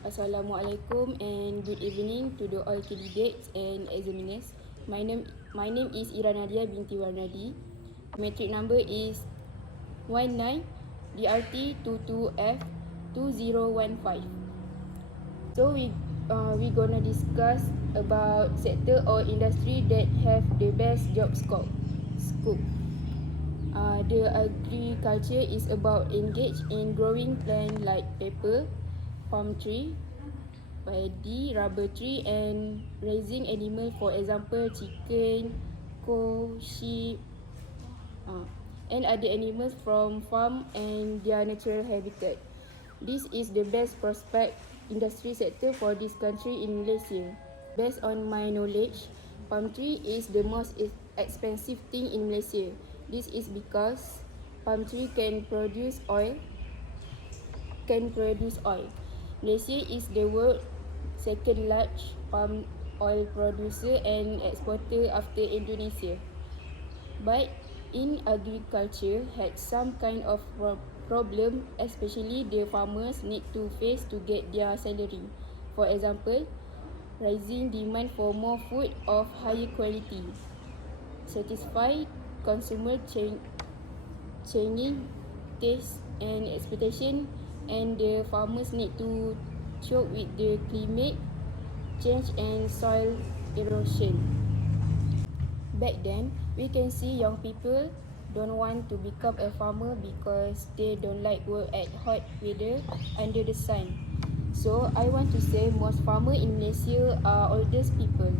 Assalamualaikum and good evening to the all candidates and examiners. My name is NADIA binti Warnadi. Matric number is 19 DRT 22F 2015. So we gonna discuss about sector or industry that have the best job scope. The agriculture is about engage in growing plant like pepper, palm tree, paddy, rubber tree and raising animal, for example chicken, cow, sheep and other animals from farm and their natural habitat. This is the best prospect industry sector for this country in Malaysia. Based on my knowledge, palm tree is the most expensive thing in Malaysia. This is because palm tree can produce oil. Malaysia is the world's second largest palm oil producer and exporter after Indonesia. But in agriculture had some kind of problem, especially the farmers need to face to get their salary. For example, rising demand for more food of higher quality, satisfy consumer changing taste and expectation, and the farmers need to cope with the climate change and soil erosion. Back then, we can see young people don't want to become a farmer because they don't like work at hot weather under the sun. So I want to say most farmers in Malaysia are oldest people.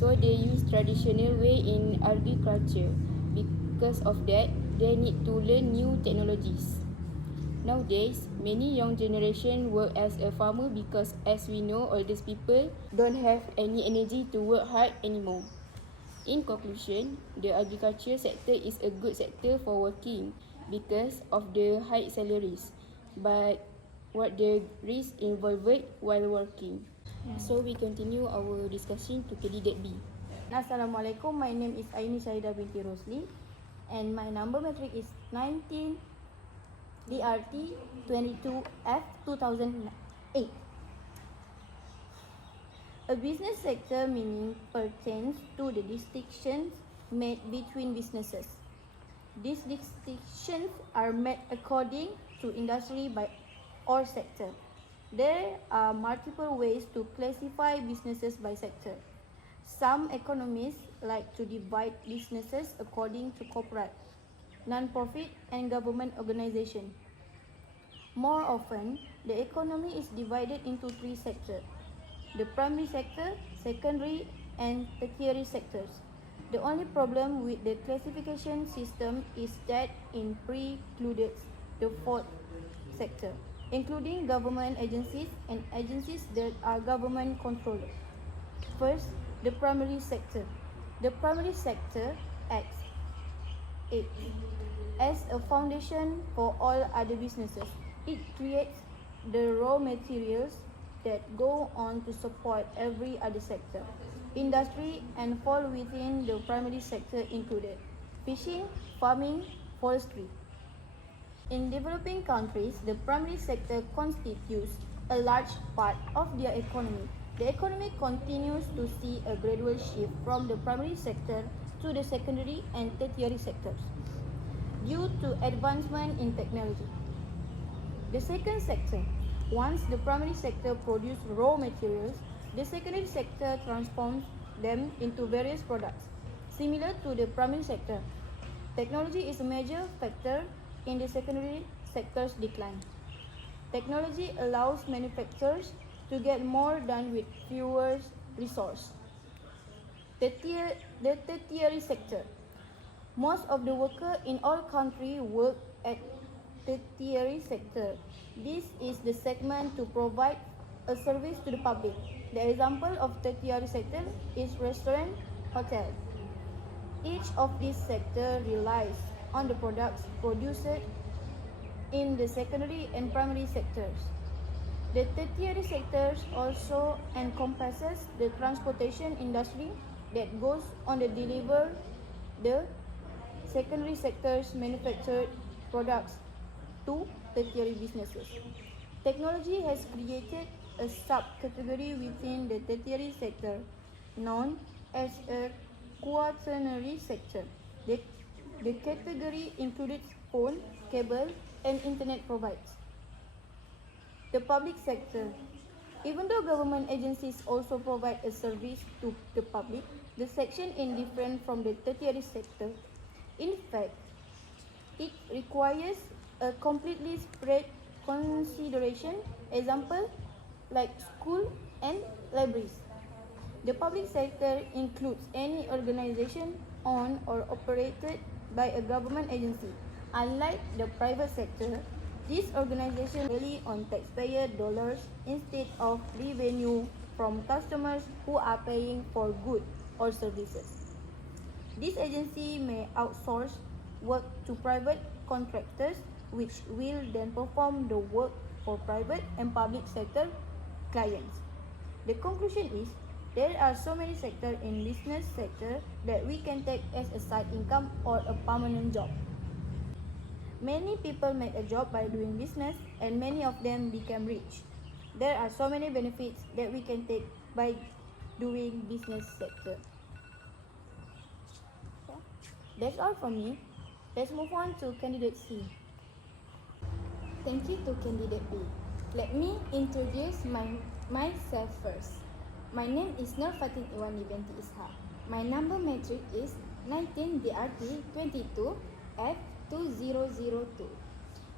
So they use traditional way in agriculture. Because of that, they need to learn new technologies. Nowadays, many young generation work as a farmer because, as we know, oldest people don't have any energy to work hard anymore. In conclusion, the agriculture sector is a good sector for working because of the high salaries, but what the risk involved while working. So we continue our discussion to candidate B. Assalamualaikum, my name is AINI SYAHIDAH binti Rosli and my number matric is 19 DRT 22F 2008. A business sector meaning pertains to the distinctions made between businesses. These distinctions are made according to industry by or sector. There are multiple ways to classify businesses by sector. Some economists like to divide businesses according to corporate, non-profit and government organization. More often, the economy is divided into three sectors: the primary sector, secondary and tertiary sectors. The only problem with the classification system is that it precludes the fourth sector, including government agencies and agencies that are government controlled. First, the primary sector. The primary sector acts as a foundation for all other businesses. It creates the raw materials that go on to support every other sector. Industry and fall within the primary sector included fishing, farming, forestry. In developing countries, the primary sector constitutes a large part of their economy. The economy continues to see a gradual shift from the primary sector to the secondary and tertiary sectors due to advancement in technology. The second sector. Once the primary sector produces raw materials, the secondary sector transforms them into various products. Similar to the primary sector, technology is a major factor in the secondary sector's decline. Technology allows manufacturers to get more done with fewer resources. The tertiary sector. Most of the workers in all countries work at tertiary sector. This is the segment to provide a service to the public. The example of tertiary sector is restaurant, hotel. Each of these sectors relies on the products produced in the secondary and primary sectors. The tertiary sectors also encompasses the transportation industry that goes on to deliver the secondary sector's manufactured products to tertiary businesses. Technology has created a subcategory within the tertiary sector, known as a quaternary sector. The category includes phone, cable, and internet providers. The public sector. Even though government agencies also provide a service to the public, the section is different from the tertiary sector. In fact, it requires a completely spread consideration, example like school and libraries. The public sector includes any organization owned or operated by a government agency. Unlike the private sector, these organizations rely on taxpayer dollars instead of revenue from customers who are paying for goods or services. This agency may outsource work to private contractors, which will then perform the work for private and public sector clients. The conclusion is, there are so many sectors in business sector that we can take as a side income or a permanent job. Many people make a job by doing business, and many of them become rich. There are so many benefits that we can take by doing business sector. That's all from me. Let's move on to candidate C. Thank you to candidate B. Let me introduce myself first. My name is FATIN IWANI binti Ishaq. My number matric is 19 DRT 22 F2002.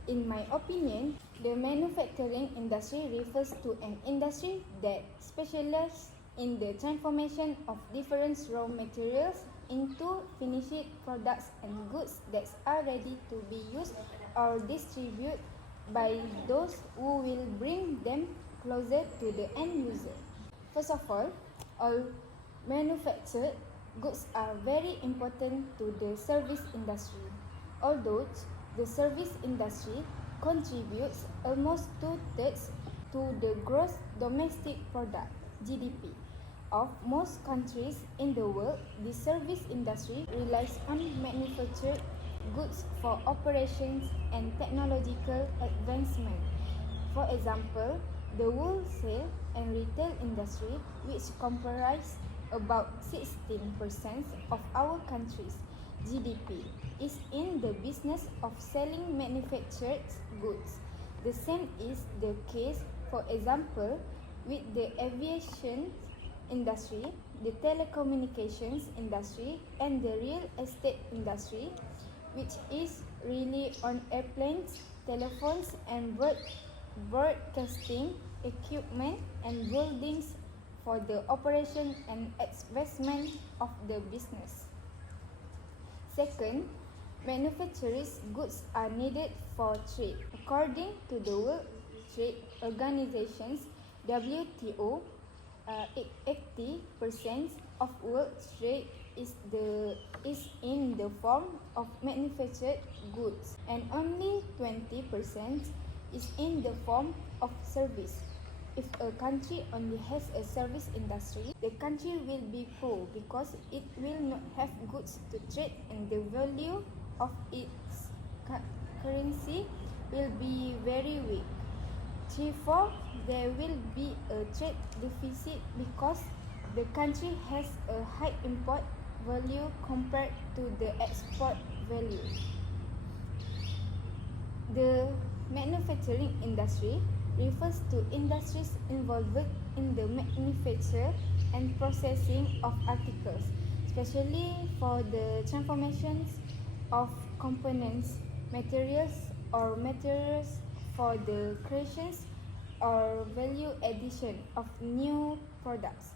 In my opinion, the manufacturing industry refers to an industry that specializes in the transformation of different raw materials into finished products and goods that are ready to be used or distributed by those who will bring them closer to the end user. First of all manufactured goods are very important to the service industry. Although the service industry contributes almost 2/3 to the gross domestic product (GDP) of most countries in the world, the service industry relies on manufactured goods for operations and technological advancement. For example, the wholesale and retail industry, which comprise about 16% of our country's GDP, is in the business of selling manufactured goods. The same is the case, for example, with the aviation industry, the telecommunications industry, and the real estate industry, which is really on airplanes, telephones, and broadcasting equipment and buildings for the operation and investment of the business. Second, manufactured goods are needed for trade. According to the World Trade Organization's WTO, 80% of world trade is in the form of manufactured goods, and only 20% is in the form of service. If a country only has a service industry, the country will be poor because it will not have goods to trade, and the value of its currency will be very weak. Therefore, there will be a trade deficit because the country has a high import value compared to the export value. The manufacturing industry refers to industries involved in the manufacture and processing of articles, especially for the transformations of components, materials, or materials for the creations or value addition of new products.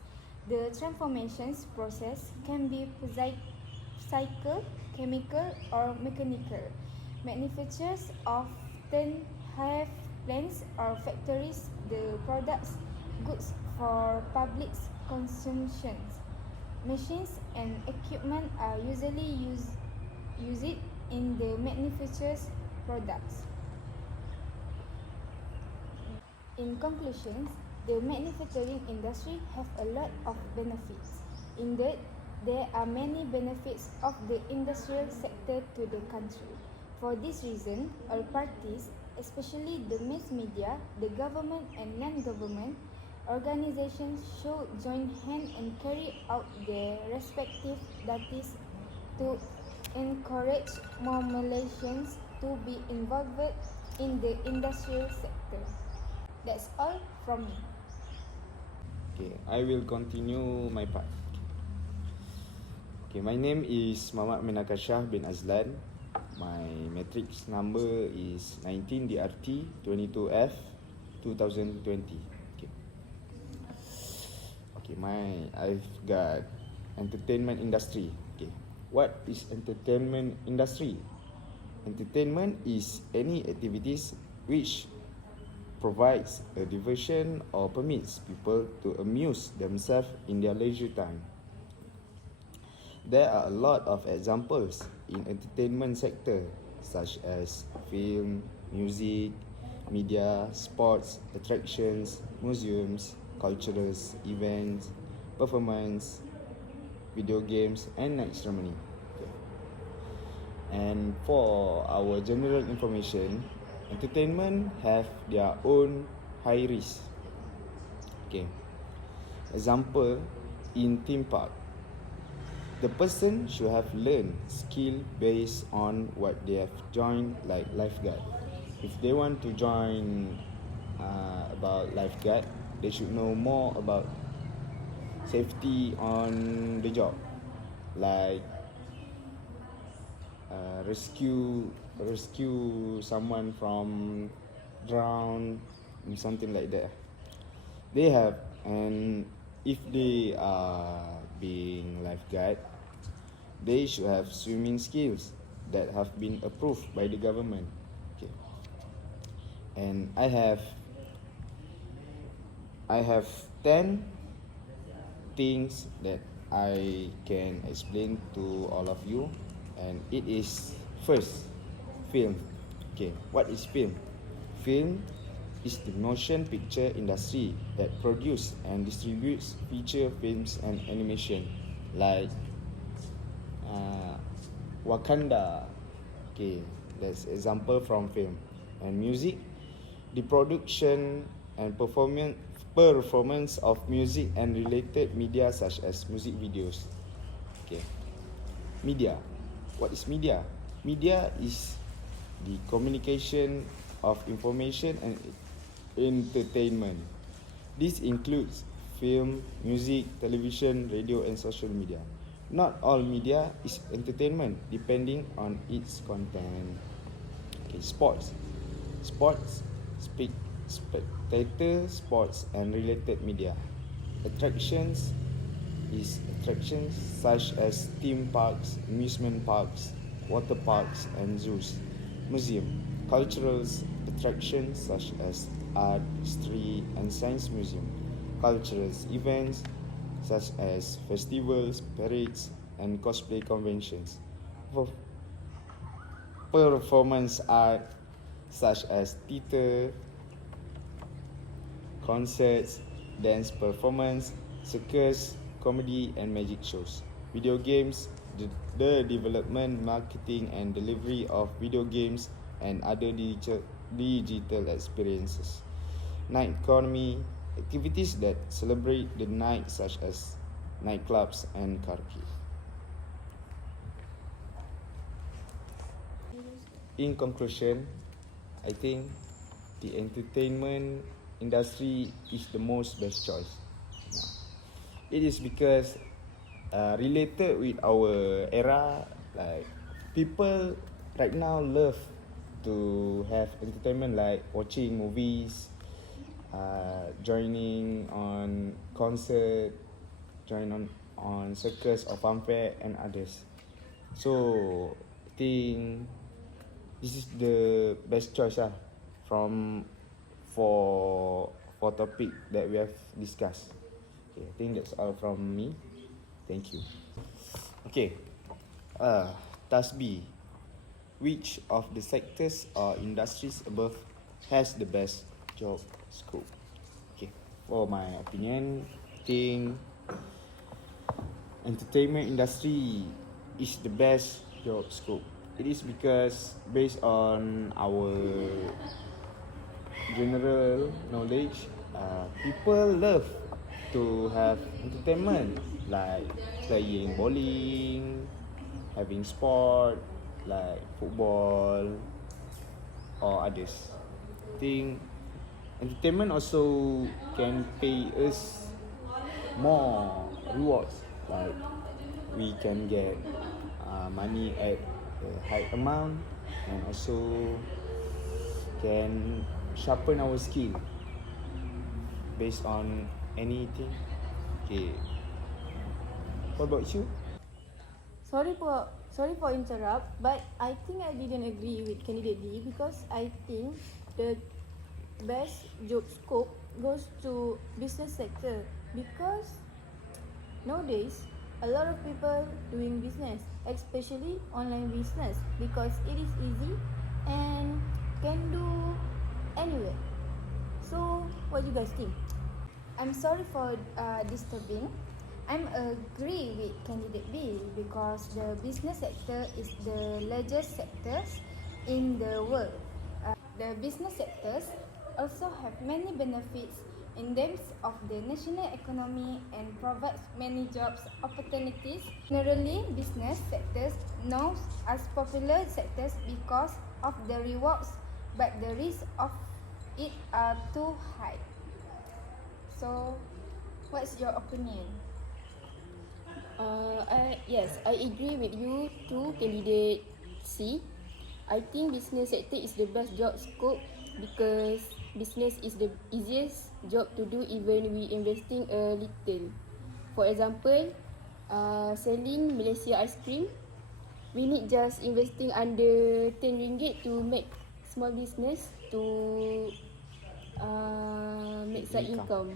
The transformations process can be physical, chemical, or mechanical. Manufacturers often have plants or factories the products goods for public consumption. Machines and equipment are usually used in the manufactured products. In conclusion, the manufacturing industry have a lot of benefits. Indeed, there are many benefits of the industrial sector to the country. For this reason, all parties especially the mass media, the government and non-government organizations should join hands and carry out their respective duties to encourage more Malaysians to be involved in the industrial sector. That's all from me. Okay, I will continue my part. Okay, my name is Muhammad bin AQASYAH bin Azlan. My matrix number is 19 DRT 22F 2020. Okay. Okay, I've got entertainment industry. Okay. What is entertainment industry? Entertainment is any activities which provides a diversion or permits people to amuse themselves in their leisure time. There are a lot of examples in entertainment sector such as film, music, media, sports, attractions, museums, cultural events, performance, video games and night ceremony. Okay. And for our general information, entertainment have their own high risk. Okay. Example, in theme park, the person should have learned skill based on what they have joined, like lifeguard. If they want to join about lifeguard, they should know more about safety on the job, like rescue someone from drown, something like that. They have, and if they are being lifeguard, they should have swimming skills that have been approved by the government. Okay. And I have 10 things that I can explain to all of you, and it is first, film. Okay, what is film? Film is the motion picture industry that produce and distributes feature films and animation like Wakanda. Okay, that's example from film. And music, the production and performance of music and related media such as music videos. Okay. Media. What is media? Media is the communication of information and entertainment. This includes film, music, television, radio and social media. Not all media is entertainment depending on its content. Okay, sports. Sports, spectator sports and related media. Attractions is attractions such as theme parks, amusement parks, water parks and zoos. Museum, cultural attractions such as art, history and science museum. Cultural events such as festivals, parades and cosplay conventions. Performance art such as theatre, concerts, dance performance, circus, comedy and magic shows. Video games, the development, marketing and delivery of video games and other digital experiences. Night economy, activities that celebrate the night such as nightclubs and karaoke. In conclusion, I think the entertainment industry is the most best choice. It is because related with our era, like people right now love to have entertainment like watching movies, joining on concert, join on circus or fun fair and others. So I think this is the best choice for topic that we have discussed. Okay, I think that's all from me. Thank you. Okay. Task B. Which of the sectors or industries above has the best job scope? Okay. For my opinion, I think entertainment industry is the best job scope it is because based on our general knowledge, people love to have entertainment like playing bowling, having sport like football or others. I think entertainment also can pay us more rewards, like we can get money at a high amount and also can sharpen our skill based on anything. Okay, what about you? Sorry for interrupt, but I think I didn't agree with candidate D because I think the best job scope goes to business sector because nowadays a lot of people doing business, especially online business, because it is easy and can do anywhere. So what do you guys think? I'm sorry for disturbing. I'm agree with candidate B because the business sector is the largest sectors in the world. The business sectors also have many benefits in terms of the national economy and provides many jobs opportunities. Generally, business sectors known as popular sectors because of the rewards, but the risks of it are too high. So, what's your opinion? Yes, I agree with you too, candidate C. I think business sector is the best job scope because business is the easiest job to do even we investing a little. For example, selling Malaysia ice cream, we need just investing under 10 ringgit to make small business to make side income.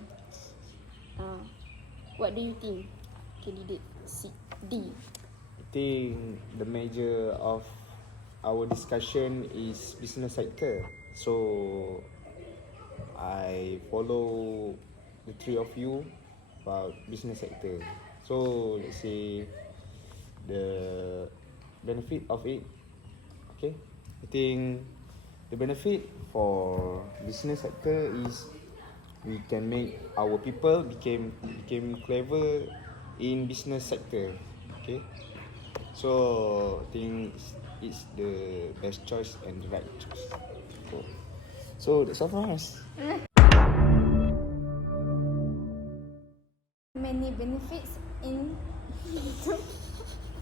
What do you think, candidate D? I think the major of our discussion is business sector. So I follow the three of you about business sector. So let's say the benefit of it. Okay, I think the benefit for business sector is we can make our people became clever in business sector. Okay, so I think it's the best choice and the right choice. So that's all from us. Many benefits in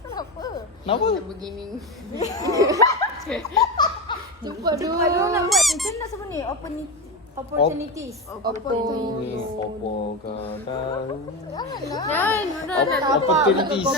Kenapa? Kenapa? Begini. Cepat tu. Aduh nak buat macam mana sebut ni? Opportunities. Ini opo ke tahu. Janganlah. Opportunities.